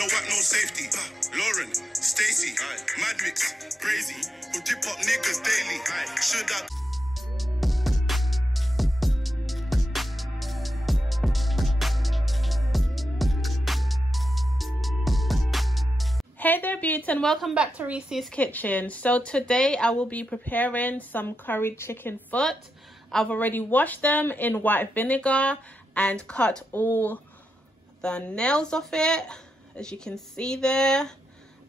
the whack, no safety. Lauren, Stacy, Madwix, Brazy, who dip up niggas daily. Should I? Hey there beauties, and welcome back to Reese's Kitchen. So today I will be preparing some curried chicken foot. I've already washed them in white vinegar and cut all the nails off it, as you can see there.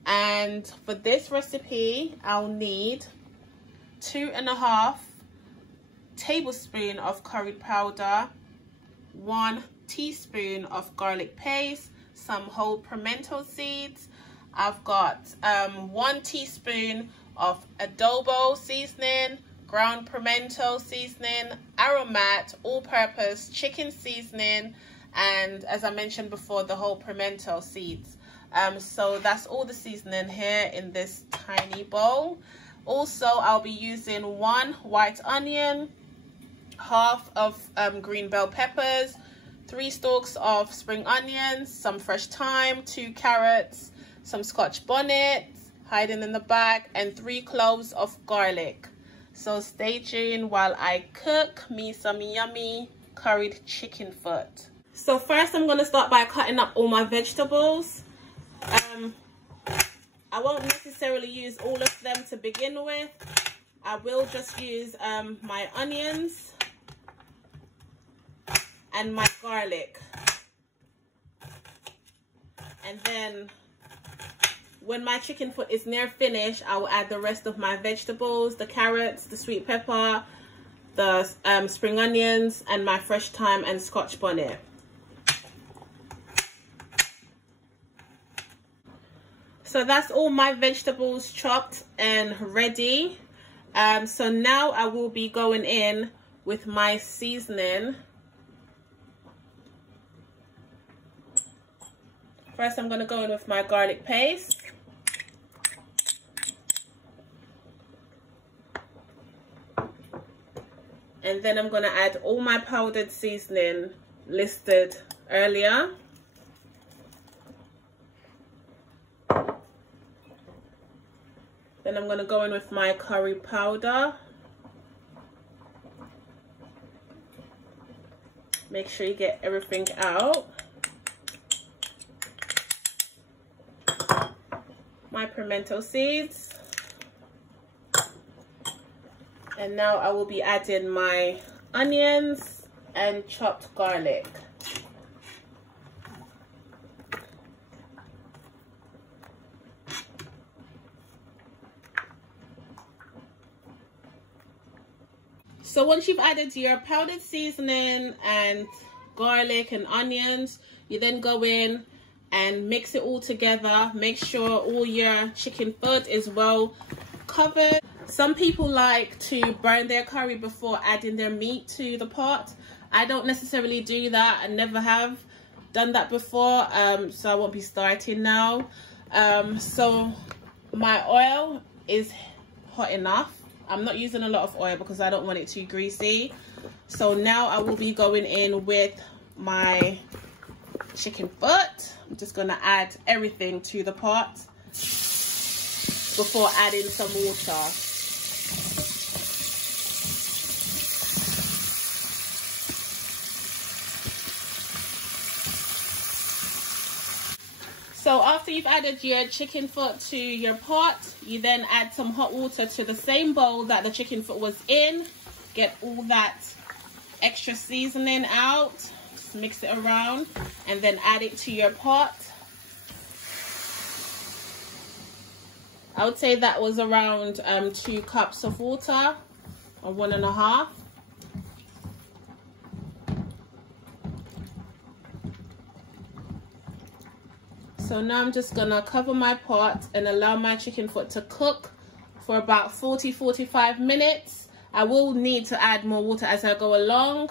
And for this recipe I'll need 2.5 tablespoons of curry powder, 1 teaspoon of garlic paste, some whole pimento seeds. I've got 1 teaspoon of adobo seasoning, ground pimento seasoning, Aromat all-purpose chicken seasoning, and as I mentioned before, the whole pimento seeds. So that's all the seasoning here in this tiny bowl. Also, I'll be using 1 white onion, half of green bell peppers, 3 stalks of spring onions, some fresh thyme, 2 carrots, some scotch bonnet hiding in the back, and 3 cloves of garlic. So stay tuned while I cook me some yummy curried chicken foot. So first I'm going to start by cutting up all my vegetables. I won't necessarily use all of them to begin with. I will just use my onions and my garlic, and then when my chicken foot is near finished, I will add the rest of my vegetables, the carrots, the sweet pepper, the spring onions, and my fresh thyme and scotch bonnet. So that's all my vegetables chopped and ready. So now I will be going in with my seasoning. First, I'm going to go in with my garlic paste. And then I'm going to add all my powdered seasoning listed earlier. Then I'm going to go in with my curry powder. Make sure you get everything out. My pimento seeds, and now I will be adding my onions and chopped garlic. So once you've added your powdered seasoning and garlic and onions, you then go in and mix it all together. Make sure all your chicken foot is well covered. Some people like to burn their curry before adding their meat to the pot. I don't necessarily do that. I never have done that before, so I won't be starting now. So my oil is hot enough. I'm not using a lot of oil because I don't want it too greasy. So now I will be going in with my chicken foot. I'm just going to add everything to the pot before adding some water. So after you've added your chicken foot to your pot, you then add some hot water to the same bowl that the chicken foot was in. Get all that extra seasoning out. Mix it around and then add it to your pot. I would say that was around 2 cups of water, or 1.5. So now I'm just gonna cover my pot and allow my chicken foot to cook for about 40-45 minutes. I will need to add more water as I go along.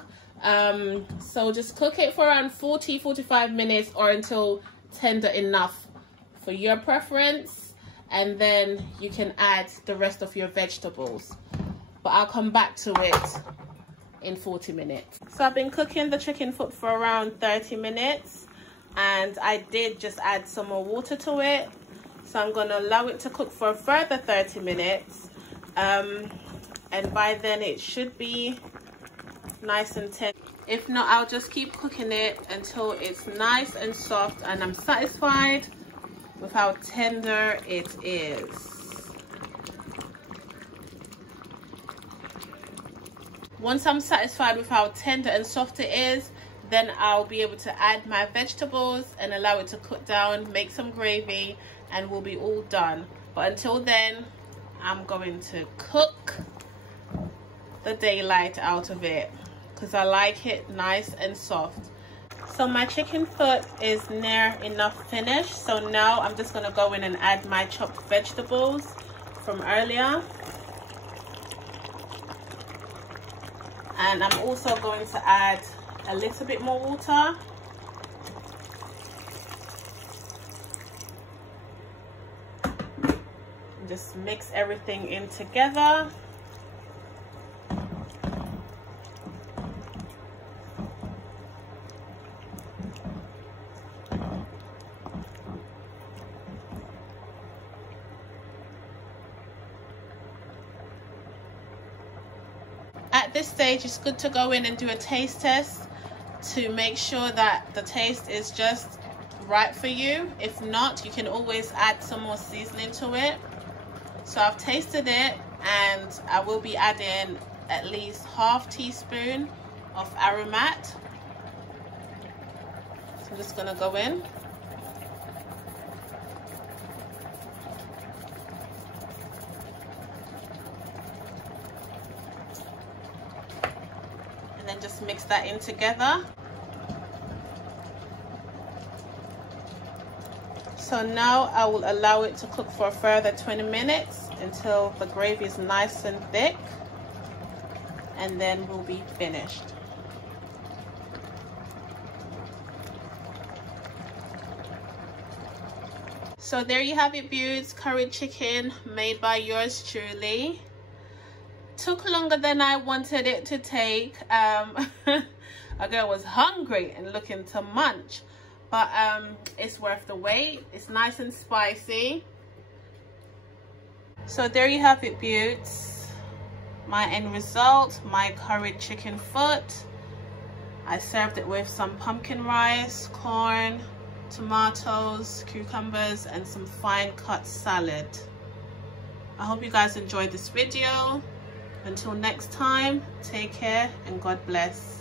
So just cook it for around 40-45 minutes or until tender enough for your preference, and then you can add the rest of your vegetables. But I'll come back to it in 40 minutes. So I've been cooking the chicken foot for around 30 minutes. and I did just add some more water to it. So I'm going to allow it to cook for a further 30 minutes. And by then it should be nice and tender. If not, I'll just keep cooking it until it's nice and soft and I'm satisfied with how tender it is. Once I'm satisfied with how tender and soft it is, then I'll be able to add my vegetables and allow it to cook down, make some gravy, and we'll be all done. But until then, I'm going to cook the daylight out of it because I like it nice and soft. So my chicken foot is near enough finished. So now I'm just going to go in and add my chopped vegetables from earlier. And I'm also going to add a little bit more water. Just mix everything in together. At this stage, it's good to go in and do a taste test to make sure that the taste is just right for you. If not, you can always add some more seasoning to it. So I've tasted it and I will be adding at least ½ teaspoon of Aromat. So I'm just gonna go in. And then just mix that in together. So now I will allow it to cook for a further 20 minutes until the gravy is nice and thick, and then we'll be finished. So there you have it, beauts, curried chicken made by yours truly. Took longer than I wanted it to take. A girl was hungry and looking to munch. But it's worth the wait. It's nice and spicy. So there you have it, beauts. My end result, my curried chicken foot. I served it with some pumpkin rice, corn, tomatoes, cucumbers, and some fine cut salad. I hope you guys enjoyed this video. Until next time, take care and God bless.